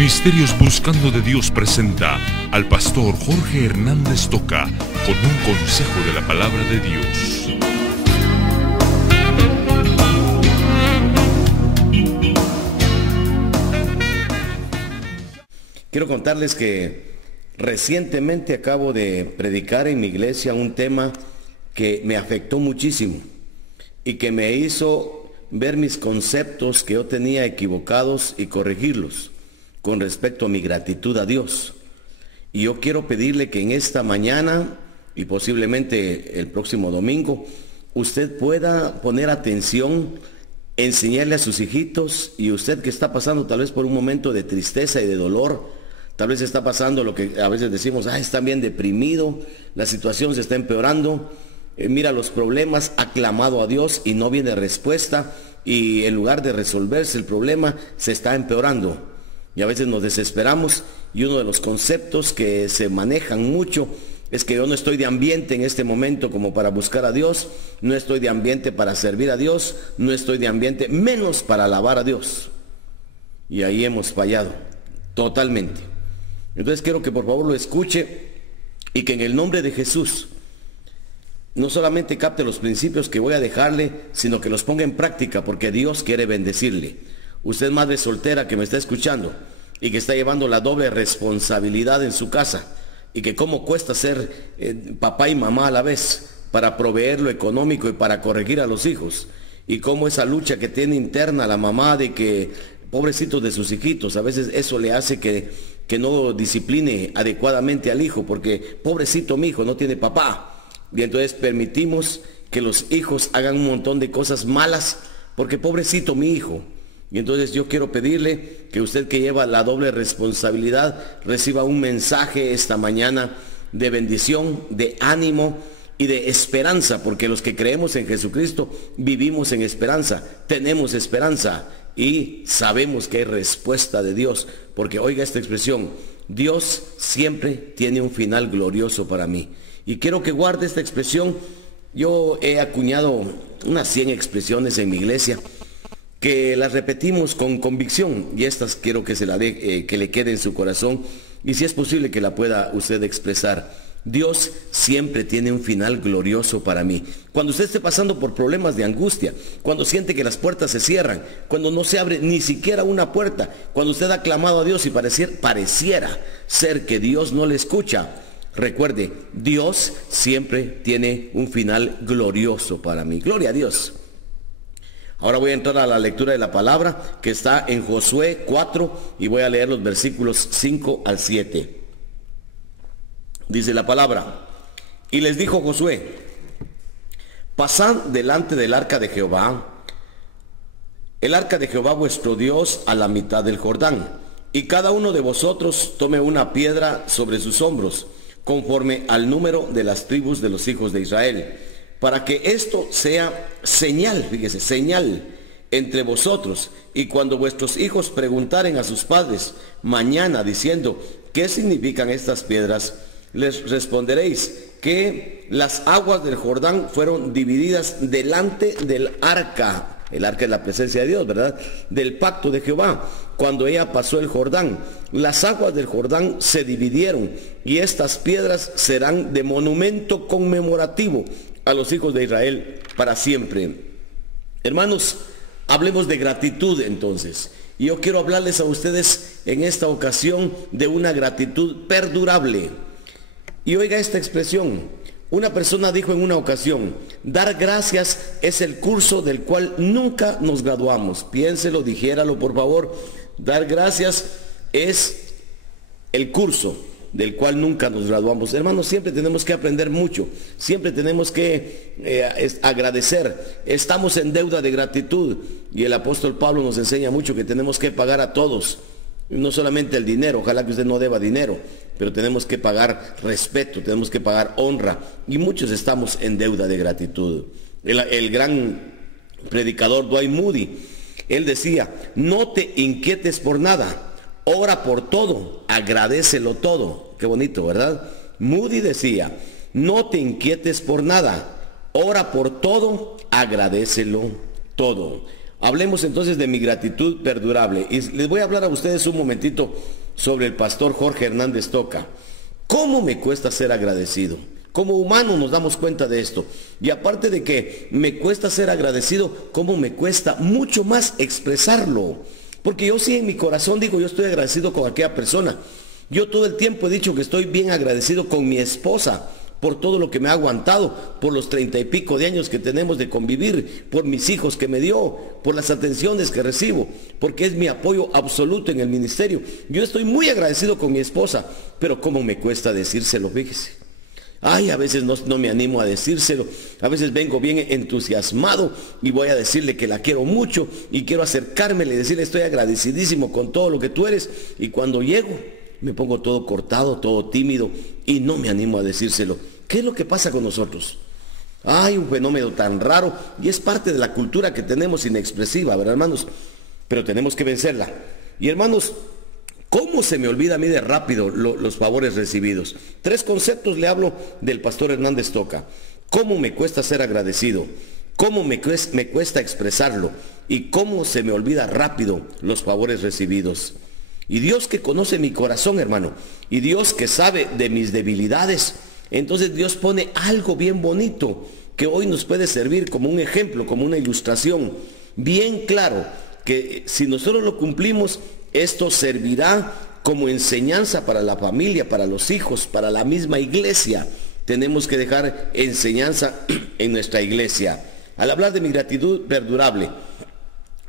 Ministerios Buscando de Dios presenta al pastor Jorge Hernández Toca con un consejo de la palabra de Dios. Quiero contarles que recientemente acabo de predicar en mi iglesia un tema que me afectó muchísimo y que me hizo ver mis conceptos que yo tenía equivocados y corregirlos con respecto a mi gratitud a Dios. Y yo quiero pedirle que en esta mañana y posiblemente el próximo domingo usted pueda poner atención, enseñarle a sus hijitos, y usted que está pasando tal vez por un momento de tristeza y de dolor, tal vez está pasando lo que a veces decimos, está bien deprimido, la situación se está empeorando, mira los problemas, ha clamado a Dios y no viene respuesta, y en lugar de resolverse el problema se está empeorando. Y a veces nos desesperamos, y uno de los conceptos que se manejan mucho es que yo no estoy de ambiente en este momento como para buscar a Dios, no estoy de ambiente para servir a Dios, no estoy de ambiente menos para alabar a Dios. Y ahí hemos fallado totalmente. Entonces quiero que por favor lo escuche y que en el nombre de Jesús no solamente capte los principios que voy a dejarle, sino que los ponga en práctica, porque Dios quiere bendecirle. Usted, madre soltera que me está escuchando y que está llevando la doble responsabilidad en su casa, y que cómo cuesta ser papá y mamá a la vez, para proveer lo económico y para corregir a los hijos, y cómo esa lucha que tiene interna la mamá de que pobrecitos de sus hijitos, a veces eso le hace que no discipline adecuadamente al hijo, porque pobrecito mi hijo no tiene papá, y entonces permitimos que los hijos hagan un montón de cosas malas porque pobrecito mi hijo. Y entonces yo quiero pedirle que usted, que lleva la doble responsabilidad, reciba un mensaje esta mañana de bendición, de ánimo y de esperanza, porque los que creemos en Jesucristo vivimos en esperanza, tenemos esperanza y sabemos que hay respuesta de Dios, porque oiga esta expresión: Dios siempre tiene un final glorioso para mí. Y quiero que guarde esta expresión. Yo he acuñado unas 100 expresiones en mi iglesia que las repetimos con convicción, y estas quiero que se la dé, que le quede en su corazón, y si es posible que la pueda usted expresar. Dios siempre tiene un final glorioso para mí. Cuando usted esté pasando por problemas de angustia, cuando siente que las puertas se cierran, cuando no se abre ni siquiera una puerta, cuando usted ha clamado a Dios y pareciera ser que Dios no le escucha, recuerde, Dios siempre tiene un final glorioso para mí. Gloria a Dios. Ahora voy a entrar a la lectura de la palabra, que está en Josué 4, y voy a leer los versículos 5 al 7. Dice la palabra: y les dijo Josué: pasad delante del arca de Jehová, el arca de Jehová vuestro Dios, a la mitad del Jordán, y cada uno de vosotros tome una piedra sobre sus hombros, conforme al número de las tribus de los hijos de Israel, para que esto sea señal, fíjese, señal entre vosotros, y cuando vuestros hijos preguntaren a sus padres mañana diciendo: ¿qué significan estas piedras?, les responderéis que las aguas del Jordán fueron divididas delante del arca. El arca es la presencia de Dios, ¿verdad?, del pacto de Jehová. Cuando ella pasó el Jordán, las aguas del Jordán se dividieron, y estas piedras serán de monumento conmemorativo a los hijos de Israel para siempre. Hermanos, hablemos de gratitud entonces. Y yo quiero hablarles a ustedes en esta ocasión de una gratitud perdurable. Y oiga esta expresión. Una persona dijo en una ocasión: dar gracias es el curso del cual nunca nos graduamos. Piénselo, dijéralo por favor. Dar gracias es el curso del cual nunca nos graduamos. Hermanos, siempre tenemos que aprender mucho, siempre tenemos que agradecer. Estamos en deuda de gratitud, y el apóstol Pablo nos enseña mucho que tenemos que pagar a todos, no solamente el dinero. Ojalá que usted no deba dinero, pero tenemos que pagar respeto, tenemos que pagar honra, y muchos estamos en deuda de gratitud. El gran predicador Dwight Moody, él decía: no te inquietes por nada, ora por todo, agradécelo todo. Qué bonito, ¿verdad? Moody decía: no te inquietes por nada, ora por todo, agradécelo todo. Hablemos entonces de mi gratitud perdurable. Y les voy a hablar a ustedes un momentito sobre el pastor Jorge Hernández Toca. ¿Cómo me cuesta ser agradecido? Como humano nos damos cuenta de esto. Y aparte de que me cuesta ser agradecido, ¿cómo me cuesta mucho más expresarlo? Porque yo sí en mi corazón digo, yo estoy agradecido con aquella persona. Yo todo el tiempo he dicho que estoy bien agradecido con mi esposa por todo lo que me ha aguantado, por los 30 y pico de años que tenemos de convivir, por mis hijos que me dio, por las atenciones que recibo, porque es mi apoyo absoluto en el ministerio. Yo estoy muy agradecido con mi esposa, pero cómo me cuesta decírselo, fíjese. Ay, a veces no me animo a decírselo, a veces vengo bien entusiasmado y voy a decirle que la quiero mucho y quiero acercármele y decirle estoy agradecidísimo con todo lo que tú eres, y cuando llego me pongo todo cortado, todo tímido y no me animo a decírselo. ¿Qué es lo que pasa con nosotros? Hay un fenómeno tan raro y es parte de la cultura que tenemos inexpresiva, ¿verdad, hermanos? Pero tenemos que vencerla. Y hermanos, ¿cómo se me olvida a mí de rápido los favores recibidos? 3 conceptos le hablo del pastor Hernández Toca. ¿Cómo me cuesta ser agradecido? ¿Cómo me cuesta expresarlo? ¿Y cómo se me olvida rápido los favores recibidos? Y Dios que conoce mi corazón, hermano, y Dios que sabe de mis debilidades, entonces Dios pone algo bien bonito que hoy nos puede servir como un ejemplo, como una ilustración bien claro, que si nosotros lo cumplimos, esto servirá como enseñanza para la familia, para los hijos, para la misma iglesia. Tenemos que dejar enseñanza en nuestra iglesia. Al hablar de mi gratitud perdurable,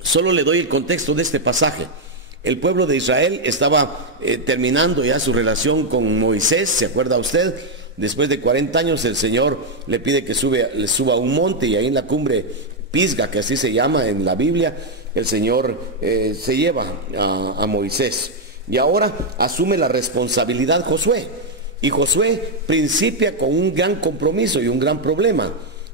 solo le doy el contexto de este pasaje. El pueblo de Israel estaba terminando ya su relación con Moisés, ¿se acuerda usted? Después de 40 años el Señor le pide que suba a un monte, y ahí en la cumbre Pisga, que así se llama en la Biblia, el Señor se lleva a Moisés. Y ahora asume la responsabilidad Josué. Y Josué principia con un gran compromiso y un gran problema.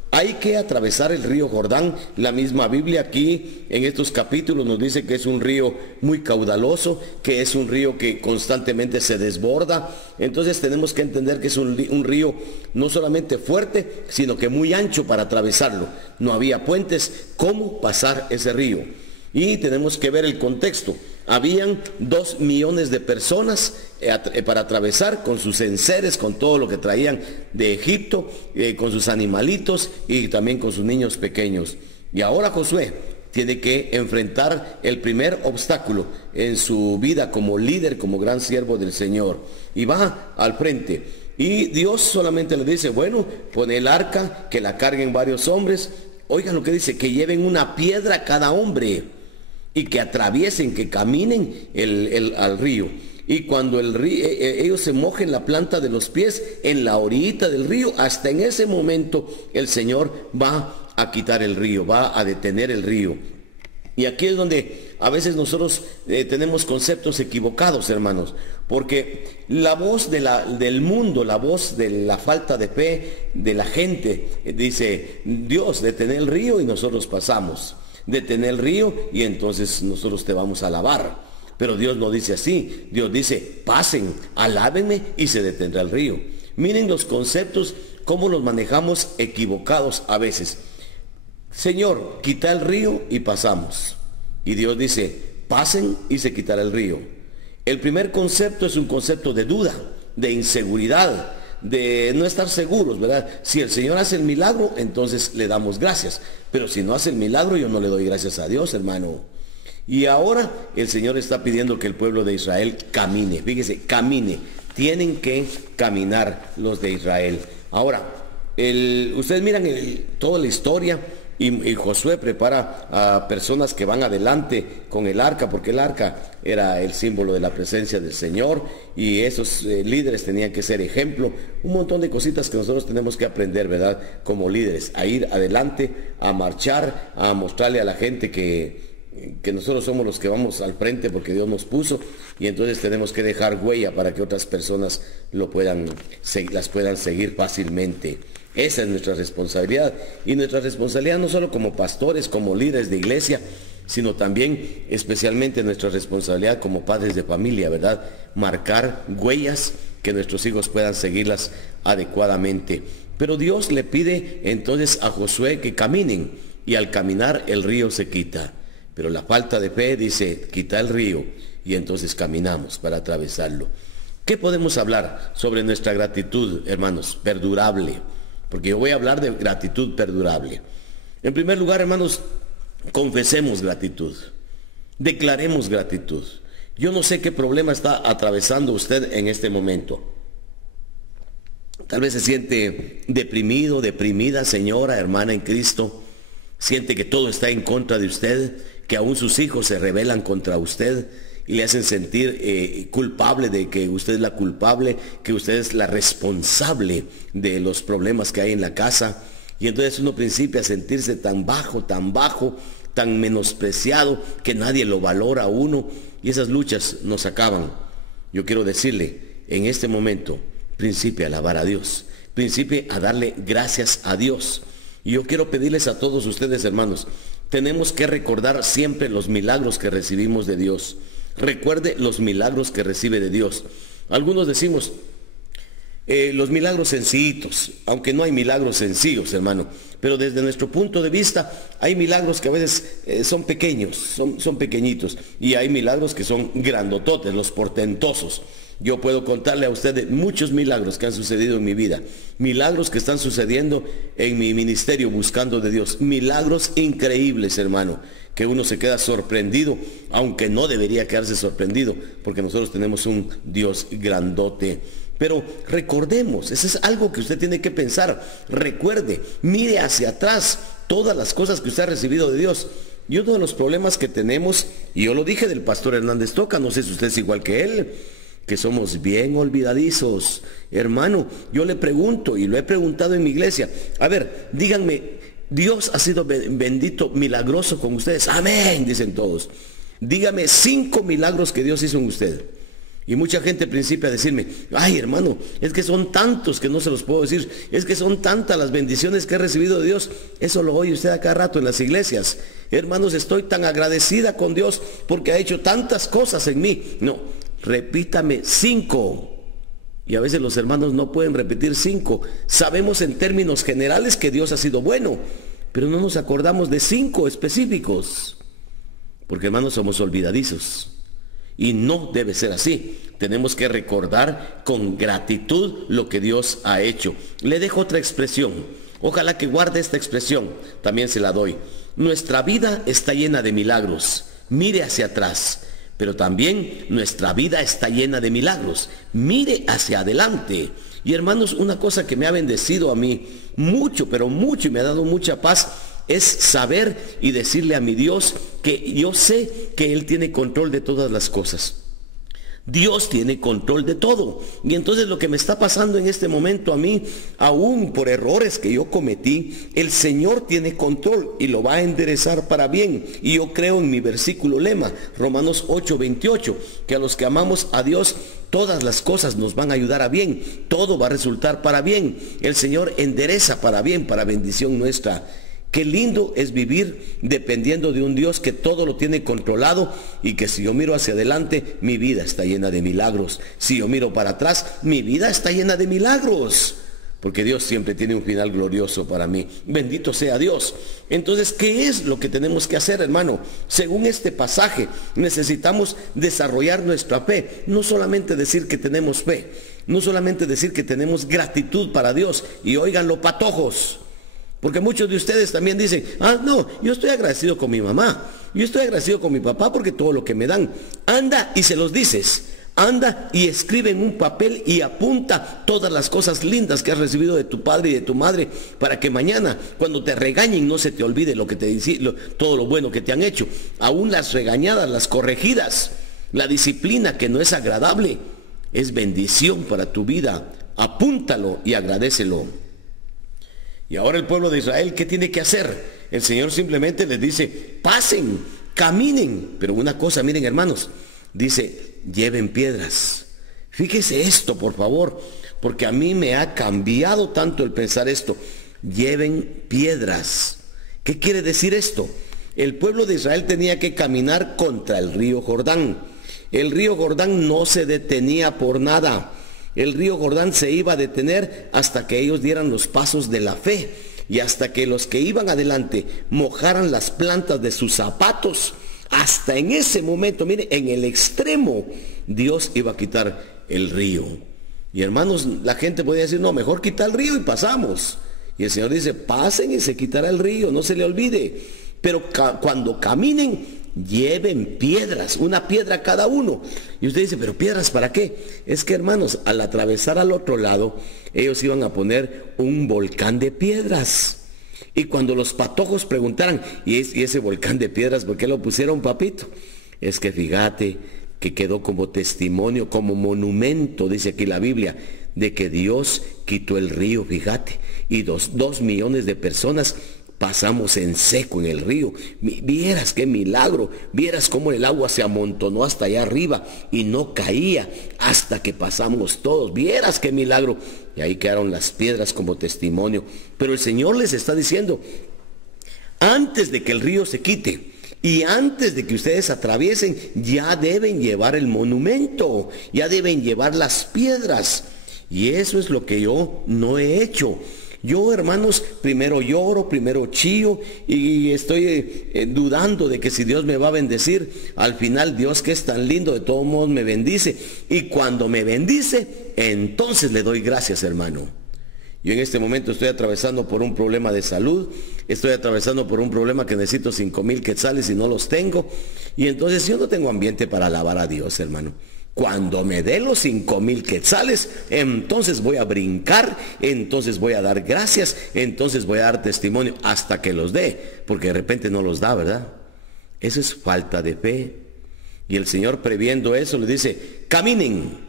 Hay que atravesar el río Jordán. La misma Biblia aquí en estos capítulos nos dice que es un río muy caudaloso, que es un río que constantemente se desborda. Entonces tenemos que entender que es un río no solamente fuerte, sino que muy ancho para atravesarlo. No había puentes. ¿Cómo pasar ese río? Y tenemos que ver el contexto. Habían 2 millones de personas para atravesar con sus enseres, con todo lo que traían de Egipto, con sus animalitos y también con sus niños pequeños. Y ahora Josué tiene que enfrentar el primer obstáculo en su vida como líder, como gran siervo del Señor. Y va al frente. Y Dios solamente le dice, bueno, pone el arca, que la carguen varios hombres. Oigan lo que dice, que lleven una piedra cada hombre y que atraviesen, que caminen al río. Y cuando el río, ellos se mojen la planta de los pies en la orillita del río, hasta en ese momento el Señor va a quitar el río, va a detener el río. Y aquí es donde a veces nosotros tenemos conceptos equivocados, hermanos, porque la voz del mundo, la voz de la falta de fe de la gente, dice, Dios, detén el río y nosotros pasamos. Detener el río y entonces nosotros te vamos a alabar. Pero Dios no dice así. Dios dice, pasen, alábenme y se detendrá el río. Miren los conceptos, cómo los manejamos equivocados a veces. Señor, quita el río y pasamos. Y Dios dice, pasen y se quitará el río. El primer concepto es un concepto de duda, de inseguridad, de no estar seguros, ¿verdad? Si el Señor hace el milagro, entonces le damos gracias. Pero si no hace el milagro, yo no le doy gracias a Dios, hermano. Y ahora el Señor está pidiendo que el pueblo de Israel camine. Fíjese, camine. Tienen que caminar los de Israel. Ahora, ustedes miran toda la historia. Y Josué prepara a personas que van adelante con el arca, porque el arca era el símbolo de la presencia del Señor, y esos líderes tenían que ser ejemplo. Un montón de cositas que nosotros tenemos que aprender, ¿verdad? Como líderes, a ir adelante, a marchar, a mostrarle a la gente que nosotros somos los que vamos al frente porque Dios nos puso, y entonces tenemos que dejar huella para que otras personas las puedan seguir fácilmente. Esa es nuestra responsabilidad, y nuestra responsabilidad no solo como pastores, como líderes de iglesia, sino también especialmente nuestra responsabilidad como padres de familia, ¿verdad? Marcar huellas que nuestros hijos puedan seguirlas adecuadamente. Pero Dios le pide entonces a Josué que caminen, y al caminar el río se quita. Pero la falta de fe dice, quita el río, y entonces caminamos para atravesarlo. ¿Qué podemos hablar sobre nuestra gratitud, hermanos? Perdurable. Porque yo voy a hablar de gratitud perdurable. En primer lugar, hermanos, confesemos gratitud. Declaremos gratitud. Yo no sé qué problema está atravesando usted en este momento. Tal vez se siente deprimido, deprimida, señora, hermana en Cristo. Siente que todo está en contra de usted, que aún sus hijos se rebelan contra usted y le hacen sentir culpable de que usted es la culpable, que usted es la responsable de los problemas que hay en la casa. Y entonces uno principia a sentirse tan bajo, tan menospreciado, que nadie lo valora a uno, y esas luchas nos acaban. Yo quiero decirle, en este momento, principie a alabar a Dios, principie a darle gracias a Dios. Y yo quiero pedirles a todos ustedes, hermanos, tenemos que recordar siempre los milagros que recibimos de Dios. Recuerde los milagros que recibe de Dios. Algunos decimos, los milagros sencillitos, aunque no hay milagros sencillos, hermano, pero desde nuestro punto de vista hay milagros que a veces son pequeños, son pequeñitos, y hay milagros que son grandototes, los portentosos. Yo puedo contarle a usted muchos milagros que han sucedido en mi vida, milagros que están sucediendo en mi ministerio buscando de Dios, milagros increíbles, hermano, que uno se queda sorprendido, aunque no debería quedarse sorprendido, porque nosotros tenemos un Dios grandote. Pero recordemos, eso es algo que usted tiene que pensar. Recuerde, mire hacia atrás todas las cosas que usted ha recibido de Dios. Y uno de los problemas que tenemos, y yo lo dije del pastor Hernández Toca, no sé si usted es igual que él, que somos bien olvidadizos. Hermano, yo le pregunto, y lo he preguntado en mi iglesia, a ver, díganme, ¿Dios ha sido bendito, milagroso con ustedes? Amén, dicen todos. Dígame 5 milagros que Dios hizo en usted. Y mucha gente principia a decirme, ay hermano, es que son tantos que no se los puedo decir, es que son tantas las bendiciones que he recibido de Dios. Eso lo oye usted a cada rato en las iglesias. Hermanos, estoy tan agradecida con Dios porque ha hecho tantas cosas en mí. No, repítame 5. Y a veces los hermanos no pueden repetir 5. Sabemos en términos generales que Dios ha sido bueno, pero no nos acordamos de 5 específicos. Porque hermanos, somos olvidadizos. Y no debe ser así. Tenemos que recordar con gratitud lo que Dios ha hecho. Le dejo otra expresión. Ojalá que guarde esta expresión. También se la doy. Nuestra vida está llena de milagros. Mire hacia atrás. Pero también nuestra vida está llena de milagros. Mire hacia adelante. Y hermanos, una cosa que me ha bendecido a mí mucho, pero mucho, y me ha dado mucha paz, es saber y decirle a mi Dios que yo sé que Él tiene control de todas las cosas. Dios tiene control de todo. Y entonces lo que me está pasando en este momento a mí, aún por errores que yo cometí, el Señor tiene control y lo va a enderezar para bien. Y yo creo en mi versículo lema, Romanos 8:28, que a los que amamos a Dios, todas las cosas nos van a ayudar a bien. Todo va a resultar para bien. El Señor endereza para bien, para bendición nuestra. Qué lindo es vivir dependiendo de un Dios que todo lo tiene controlado y que si yo miro hacia adelante, mi vida está llena de milagros. Si yo miro para atrás, mi vida está llena de milagros. Porque Dios siempre tiene un final glorioso para mí. Bendito sea Dios. Entonces, ¿qué es lo que tenemos que hacer, hermano? Según este pasaje, necesitamos desarrollar nuestra fe. No solamente decir que tenemos fe, no solamente decir que tenemos gratitud para Dios. Y óiganlo, patojos. Porque muchos de ustedes también dicen, no, yo estoy agradecido con mi mamá, yo estoy agradecido con mi papá porque todo lo que me dan. Anda y se los dices, anda y escribe en un papel y apunta todas las cosas lindas que has recibido de tu padre y de tu madre, para que mañana cuando te regañen no se te olvide lo que te todo lo bueno que te han hecho. Aún las regañadas, las corregidas, la disciplina que no es agradable, es bendición para tu vida. Apúntalo y agradécelo. Y ahora el pueblo de Israel, ¿qué tiene que hacer? El Señor simplemente les dice, pasen, caminen. Pero una cosa, miren hermanos, dice, lleven piedras. Fíjese esto, por favor, porque a mí me ha cambiado tanto el pensar esto. Lleven piedras. ¿Qué quiere decir esto? El pueblo de Israel tenía que caminar contra el río Jordán. El río Jordán no se detenía por nada. El río Jordán se iba a detener hasta que ellos dieran los pasos de la fe y hasta que los que iban adelante mojaran las plantas de sus zapatos Hasta en ese momento, mire, en el extremo, Dios iba a quitar el río. Y hermanos, la gente podía decir, no, mejor quita el río y pasamos. Y el Señor dice, pasen y se quitará el río, no se le olvide. Pero cuando caminen, lleven piedras, una piedra cada uno. Y usted dice, pero piedras ¿para qué? Es que, hermanos, al atravesar al otro lado, ellos iban a poner un volcán de piedras. Y cuando los patojos preguntaran, ¿y ese volcán de piedras por qué lo pusieron, papito? Es que fíjate que quedó como testimonio, como monumento, dice aquí la Biblia, de que Dios quitó el río, fíjate. Y 2 millones de personas pasamos en seco en el río. Vieras qué milagro, vieras cómo el agua se amontonó hasta allá arriba y no caía hasta que pasamos todos. Vieras qué milagro. Y ahí quedaron las piedras como testimonio. Pero el Señor les está diciendo, antes de que el río se quite y antes de que ustedes atraviesen, ya deben llevar el monumento, ya deben llevar las piedras. Y eso es lo que yo no he hecho. Yo, hermanos, primero lloro, primero chío y estoy dudando de que si Dios me va a bendecir. Al final, Dios, que es tan lindo, de todos modos me bendice. Y cuando me bendice, entonces le doy gracias, hermano. Yo en este momento estoy atravesando por un problema de salud, estoy atravesando por un problema que necesito 5,000 quetzales y no los tengo. Y entonces yo no tengo ambiente para alabar a Dios, hermano. Cuando me dé los 5,000 quetzales, entonces voy a brincar, entonces voy a dar gracias, entonces voy a dar testimonio hasta que los dé, porque de repente no los da, ¿verdad? Eso es falta de fe. Y el Señor, previendo eso, le dice, caminen,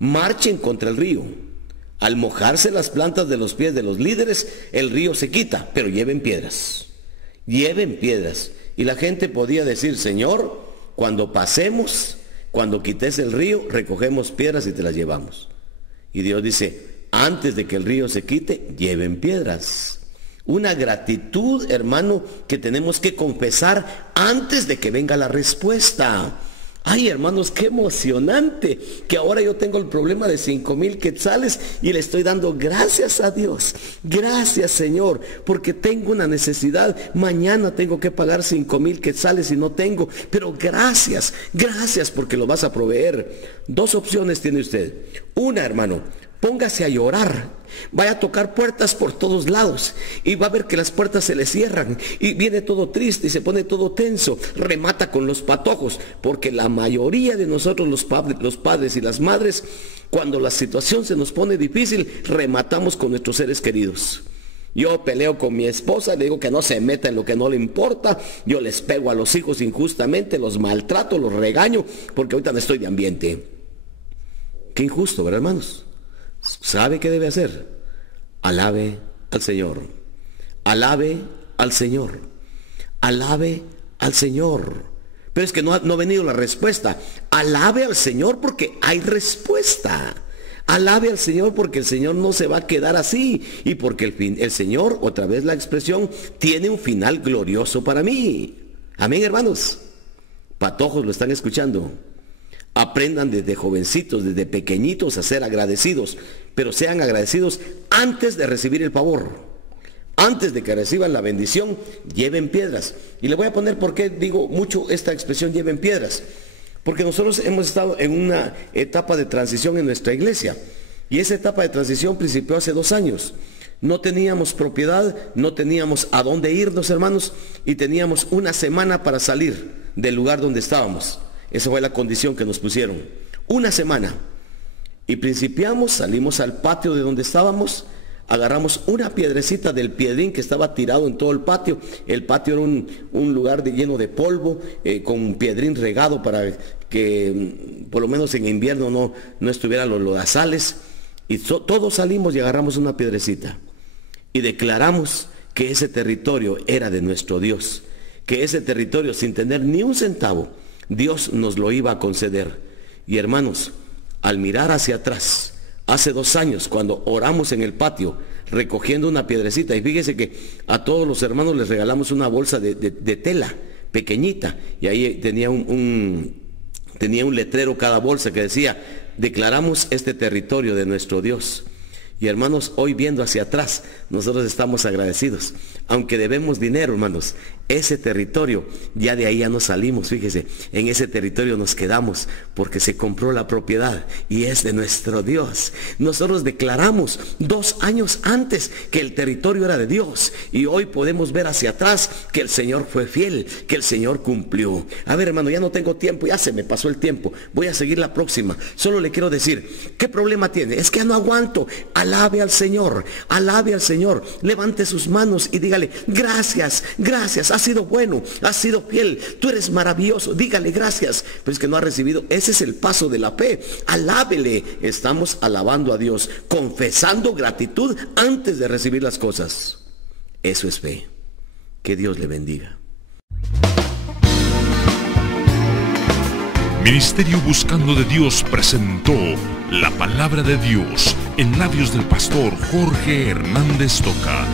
marchen contra el río. Al mojarse las plantas de los pies de los líderes, el río se quita, pero lleven piedras. Lleven piedras. Y la gente podía decir, Señor, cuando pasemos, cuando quites el río, recogemos piedras y te las llevamos. Y Dios dice, antes de que el río se quite, lleven piedras. Una gratitud, hermano, que tenemos que confesar antes de que venga la respuesta. Ay, hermanos, qué emocionante que ahora yo tengo el problema de 5,000 quetzales y le estoy dando gracias a Dios. Gracias, Señor, porque tengo una necesidad. Mañana tengo que pagar 5,000 quetzales y no tengo. Pero gracias, gracias porque lo vas a proveer. 2 opciones tiene usted. Una, hermano, póngase a llorar. Vaya a tocar puertas por todos lados y va a ver que las puertas se le cierran y viene todo triste y se pone todo tenso. Remata con los patojos, porque la mayoría de nosotros los padres y las madres, cuando la situación se nos pone difícil, rematamos con nuestros seres queridos. Yo peleo con mi esposa, le digo que no se meta en lo que no le importa. Yo les pego a los hijos injustamente, los maltrato, los regaño, porque ahorita no estoy de ambiente. Qué injusto, ¿verdad, hermanos? ¿Sabe qué debe hacer? Alabe al Señor. Alabe al Señor. Alabe al Señor. Pero es que no ha venido la respuesta. Alabe al Señor porque hay respuesta. Alabe al Señor porque el Señor no se va a quedar así. Y porque el Señor, otra vez la expresión, tiene un final glorioso para mí. Amén, hermanos. Patojos, lo están escuchando. Aprendan desde jovencitos, desde pequeñitos a ser agradecidos, pero sean agradecidos antes de recibir el favor. Antes de que reciban la bendición, lleven piedras. Y le voy a poner por qué digo mucho esta expresión, lleven piedras. Porque nosotros hemos estado en una etapa de transición en nuestra iglesia. Y esa etapa de transición principió hace 2 años. No teníamos propiedad, no teníamos a dónde irnos, hermanos, y teníamos una semana para salir del lugar donde estábamos. Esa fue la condición que nos pusieron. Una semana. Y salimos al patio de donde estábamos, agarramos una piedrecita del piedrín que estaba tirado en todo el patio. El patio era un lugar lleno de polvo, con piedrín regado para que por lo menos en invierno no estuvieran los lodazales. Y todos salimos y agarramos una piedrecita. Y declaramos que ese territorio era de nuestro Dios. Que ese territorio, sin tener ni un centavo, Dios nos lo iba a conceder. Y hermanos, al mirar hacia atrás, hace 2 años, cuando oramos en el patio, recogiendo una piedrecita, y fíjese que a todos los hermanos les regalamos una bolsa de tela pequeñita, y ahí tenía un letrero cada bolsa que decía, declaramos este territorio de nuestro Dios. Y hermanos, hoy viendo hacia atrás, nosotros estamos agradecidos. Aunque debemos dinero, hermanos, ese territorio, ya de ahí ya no salimos, fíjese, en ese territorio nos quedamos porque se compró la propiedad y es de nuestro Dios. Nosotros declaramos 2 años antes que el territorio era de Dios y hoy podemos ver hacia atrás que el Señor fue fiel, que el Señor cumplió. A ver, hermano, ya no tengo tiempo, ya se me pasó el tiempo, voy a seguir la próxima. Solo le quiero decir, ¿qué problema tiene? Es que ya no aguanto. Alabe al Señor, alabe al Señor, levante sus manos y dígale, gracias, gracias, has sido bueno, has sido fiel, tú eres maravilloso, dígale gracias. Pero es que no ha recibido, ese es el paso de la fe. Alábele. Estamos alabando a Dios, confesando gratitud antes de recibir las cosas. Eso es fe. Que Dios le bendiga. Ministerio Buscando de Dios presentó la palabra de Dios en labios del pastor Jorge Hernández Toca.